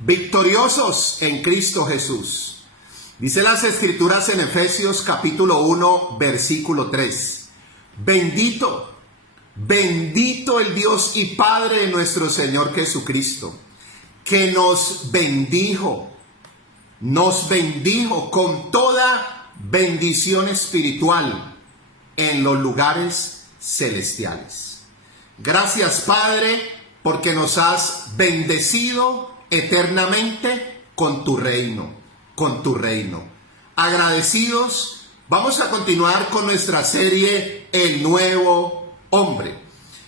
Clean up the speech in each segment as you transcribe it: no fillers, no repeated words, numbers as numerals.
victoriosos en Cristo Jesús. Dice las Escrituras en Efesios capítulo 1, versículo 3. Bendito el Dios y Padre de nuestro Señor Jesucristo, que nos bendijo con toda bendición espiritual en los lugares celestiales. Gracias, Padre, porque nos has bendecido eternamente con tu reino. Agradecidos, vamos a continuar con nuestra serie El Nuevo Hombre.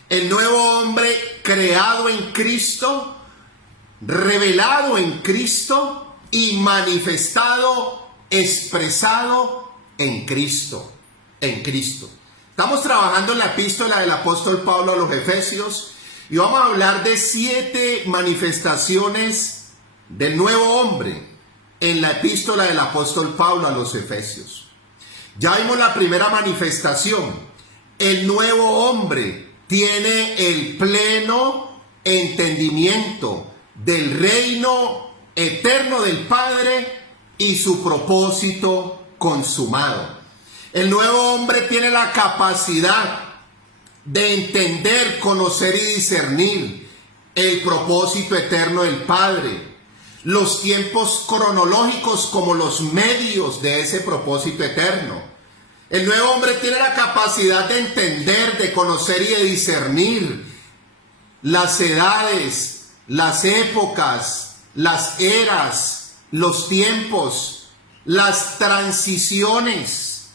El nuevo hombre creado en Cristo, revelado en Cristo y manifestado, expresado en Cristo. Estamos trabajando en la epístola del apóstol Pablo a los Efesios y vamos a hablar de 7 manifestaciones del nuevo hombre en la epístola del apóstol Pablo a los Efesios. Ya vimos la primera manifestación. El nuevo hombre tiene el pleno entendimiento del reino eterno del Padre y su propósito consumado. El nuevo hombre tiene la capacidad de entender, conocer y discernir el propósito eterno del Padre, los tiempos cronológicos como los medios de ese propósito eterno. El nuevo hombre tiene la capacidad de entender, de conocer y de discernir las edades, las épocas, las eras, los tiempos, las transiciones,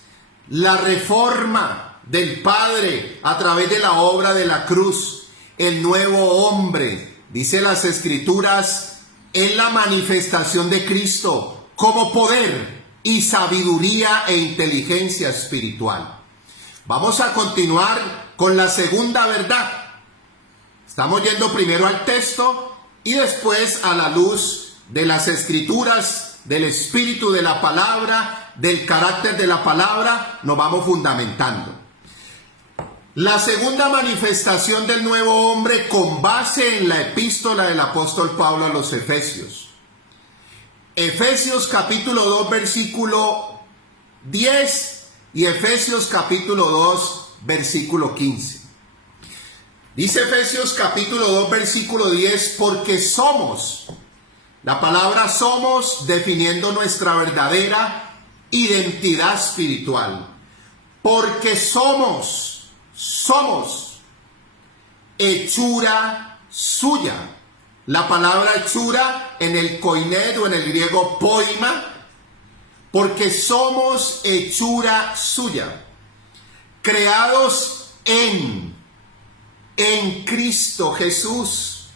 la reforma del Padre a través de la obra de la cruz. El nuevo hombre, dice las Escrituras, es la manifestación de Cristo como poder y sabiduría e inteligencia espiritual. Vamos a continuar con la segunda verdad. Estamos yendo primero al texto y después a la luz de las Escrituras, del espíritu de la palabra, del carácter de la palabra, nos vamos fundamentando. La segunda manifestación del nuevo hombre con base en la epístola del apóstol Pablo a los Efesios. Efesios capítulo 2 versículo 10 y Efesios capítulo 2 versículo 15. Dice Efesios capítulo 2 versículo 10, porque somos, la palabra somos definiendo nuestra verdadera identidad espiritual, porque somos hechura suya. La palabra hechura en el koiné o en el griego poima, porque somos hechura suya, creados en Cristo Jesús,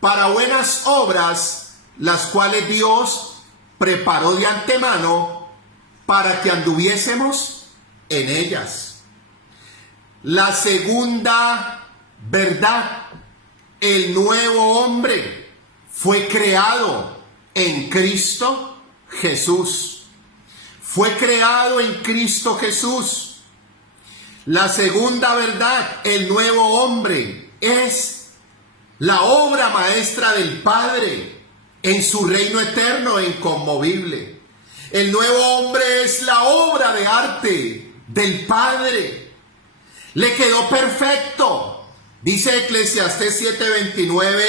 para buenas obras, las cuales Dios preparó de antemano para que anduviésemos en ellas. La segunda verdad, el nuevo hombre fue creado en Cristo Jesús. Fue creado en Cristo Jesús. La segunda verdad, el nuevo hombre es la obra maestra del Padre en su reino eterno e inconmovible. El nuevo hombre es la obra de arte del Padre. Le quedó perfecto. Dice Eclesiastés 7:29,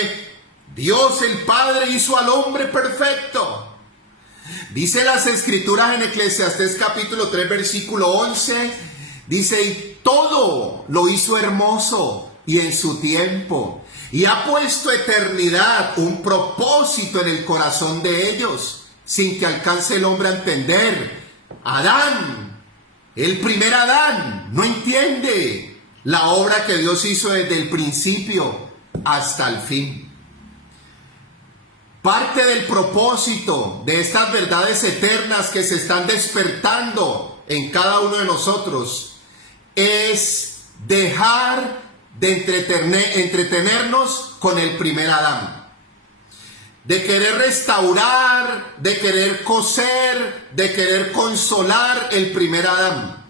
Dios el Padre hizo al hombre perfecto. Dice las Escrituras en Eclesiastés capítulo 3 versículo 11, dice, y todo lo hizo hermoso y en su tiempo, y ha puesto eternidad, un propósito en el corazón de ellos, sin que alcance el hombre a entender. Adán, el primer Adán, no entiende la obra que Dios hizo desde el principio hasta el fin. Parte del propósito de estas verdades eternas que se están despertando en cada uno de nosotros es dejar de entretenernos con el primer Adán, de querer restaurar, de querer coser, de querer consolar el primer Adán.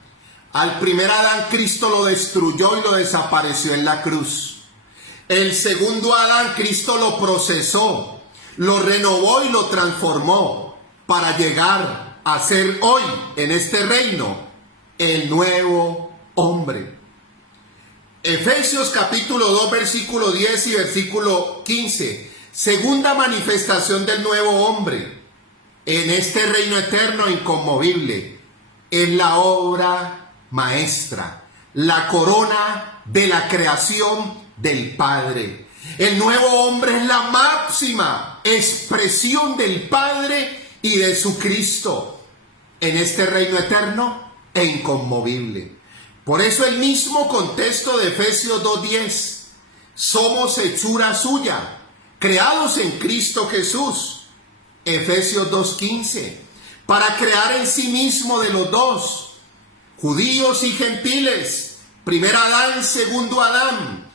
Al primer Adán Cristo lo destruyó y lo desapareció en la cruz. El segundo Adán Cristo lo procesó, lo renovó y lo transformó para llegar a ser hoy en este reino el nuevo hombre. Efesios capítulo 2 versículo 10 y versículo 15. Segunda manifestación del nuevo hombre en este reino eterno e inconmovible es la obra maestra, la corona de la creación del Padre. El nuevo hombre es la máxima expresión del Padre y de su Cristo en este reino eterno e inconmovible. Por eso el mismo contexto de Efesios 2:10, somos hechura suya, creados en Cristo Jesús. Efesios 2:15, para crear en sí mismo de los dos, judíos y gentiles, primer Adán, segundo Adán,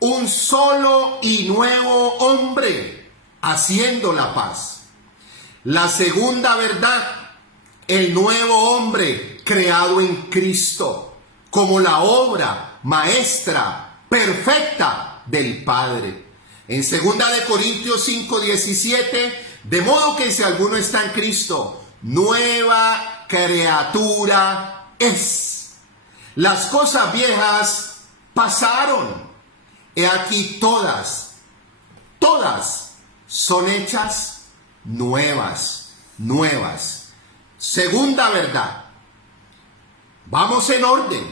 un solo y nuevo hombre, haciendo la paz. La segunda verdad, el nuevo hombre creado en Cristo, como la obra maestra, perfecta del Padre. En 2 Corintios 5:17, de modo que si alguno está en Cristo, nueva criatura es. Las cosas viejas pasaron. He aquí todas son hechas nuevas. Segunda verdad. Vamos en orden.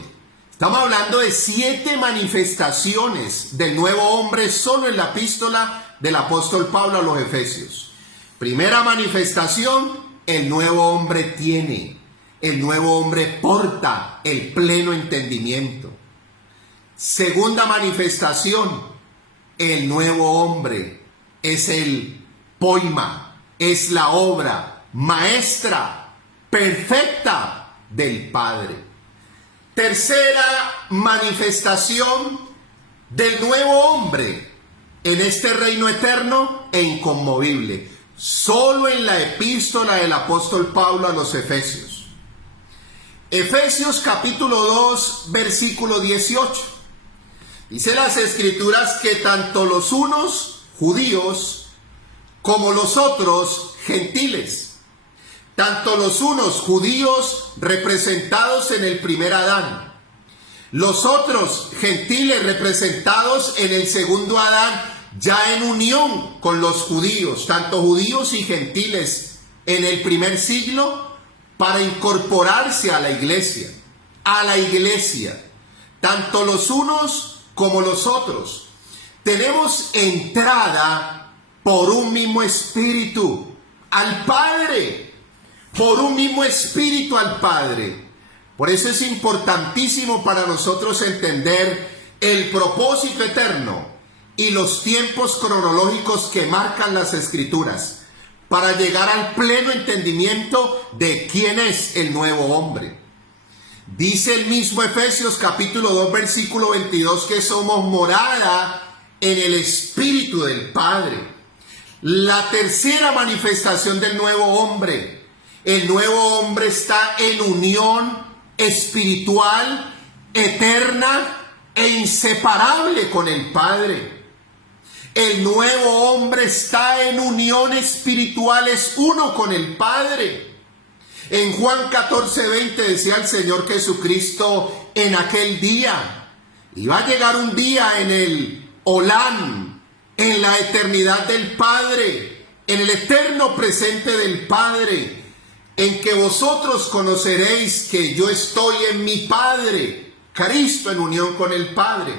Estamos hablando de 7 manifestaciones del nuevo hombre solo en la epístola del apóstol Pablo a los Efesios. Primera manifestación, el nuevo hombre tiene, el nuevo hombre porta el pleno entendimiento. Segunda manifestación, el nuevo hombre es el poima, es la obra maestra, perfecta del Padre. Tercera manifestación del nuevo hombre en este reino eterno e inconmovible, solo en la epístola del apóstol Pablo a los Efesios. Efesios capítulo 2 versículo 18. Dice las escrituras que tanto los unos judíos como los otros gentiles, tanto los unos judíos representados en el primer Adán, los otros gentiles representados en el segundo Adán, ya en unión con los judíos, tanto judíos y gentiles en el primer siglo, para incorporarse a la iglesia, tanto los unos como los otros. Tenemos entrada por un mismo espíritu al Padre. Por un mismo espíritu al Padre. Por eso es importantísimo para nosotros entender el propósito eterno y los tiempos cronológicos que marcan las Escrituras para llegar al pleno entendimiento de quién es el nuevo hombre. Dice el mismo Efesios capítulo 2 versículo 22 que somos morada en el Espíritu del Padre. La tercera manifestación del nuevo hombre. El nuevo hombre está en unión espiritual, eterna e inseparable con el Padre. El nuevo hombre está en unión espiritual, es uno con el Padre. En Juan 14:20 decía el Señor Jesucristo en aquel día, iba a llegar un día en el Olán, en la eternidad del Padre, en el eterno presente del Padre, en que vosotros conoceréis que yo estoy en mi Padre, Cristo en unión con el Padre,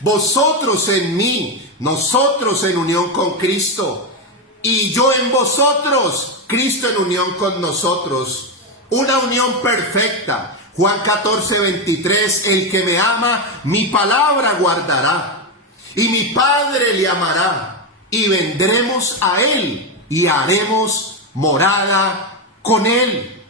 vosotros en mí, nosotros en unión con Cristo, y yo en vosotros, Cristo en unión con nosotros, una unión perfecta. Juan 14:23, el que me ama, mi palabra guardará, y mi Padre le amará, y vendremos a él, y haremos morada con él.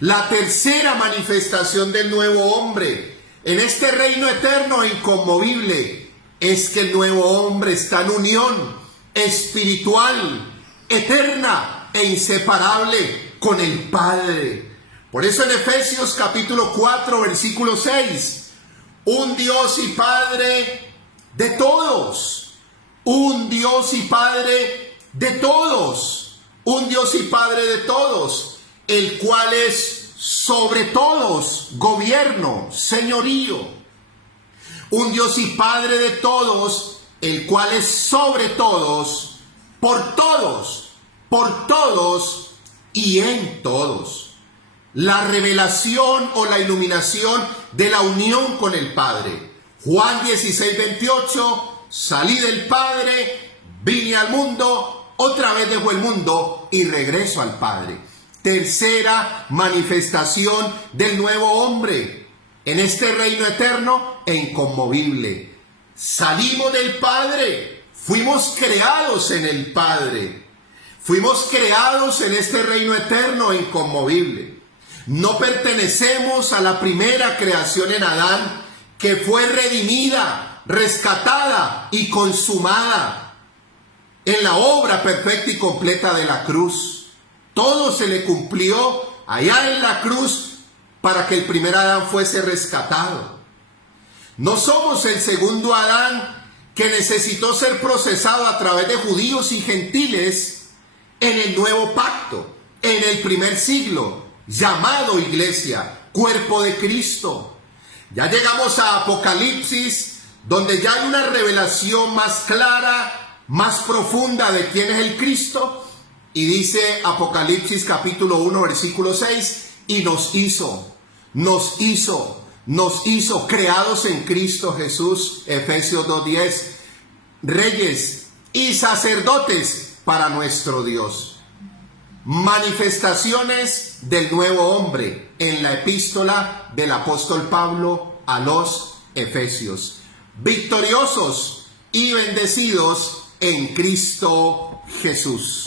La tercera manifestación del nuevo hombre en este reino eterno e inconmovible es que el nuevo hombre está en unión espiritual, eterna e inseparable con el Padre. Por eso en Efesios capítulo 4 versículo 6, un Dios y Padre de todos, un Dios y Padre de todos, un Dios y Padre de todos, el cual es sobre todos, gobierno, señorío. Un Dios y Padre de todos, el cual es sobre todos, por todos y en todos. La revelación o la iluminación de la unión con el Padre. Juan 16:28, salí del Padre, vine al mundo, otra vez dejo el mundo y regreso al Padre. Tercera manifestación del nuevo hombre en este reino eterno e inconmovible. Salimos del Padre, fuimos creados en el Padre, fuimos creados en este reino eterno e inconmovible. No pertenecemos a la primera creación en Adán, que fue redimida, rescatada y consumada en la obra perfecta y completa de la cruz. Todo se le cumplió allá en la cruz para que el primer Adán fuese rescatado. No somos el segundo Adán que necesitó ser procesado a través de judíos y gentiles en el nuevo pacto, en el primer siglo, llamado iglesia, cuerpo de Cristo. Ya llegamos a Apocalipsis, donde ya hay una revelación más clara, más profunda de quién es el Cristo. Y dice Apocalipsis capítulo 1, versículo 6, y nos hizo creados en Cristo Jesús, Efesios 2:10, reyes y sacerdotes para nuestro Dios. Manifestaciones del nuevo hombre en la epístola del apóstol Pablo a los Efesios. Victoriosos y bendecidos en Cristo Jesús.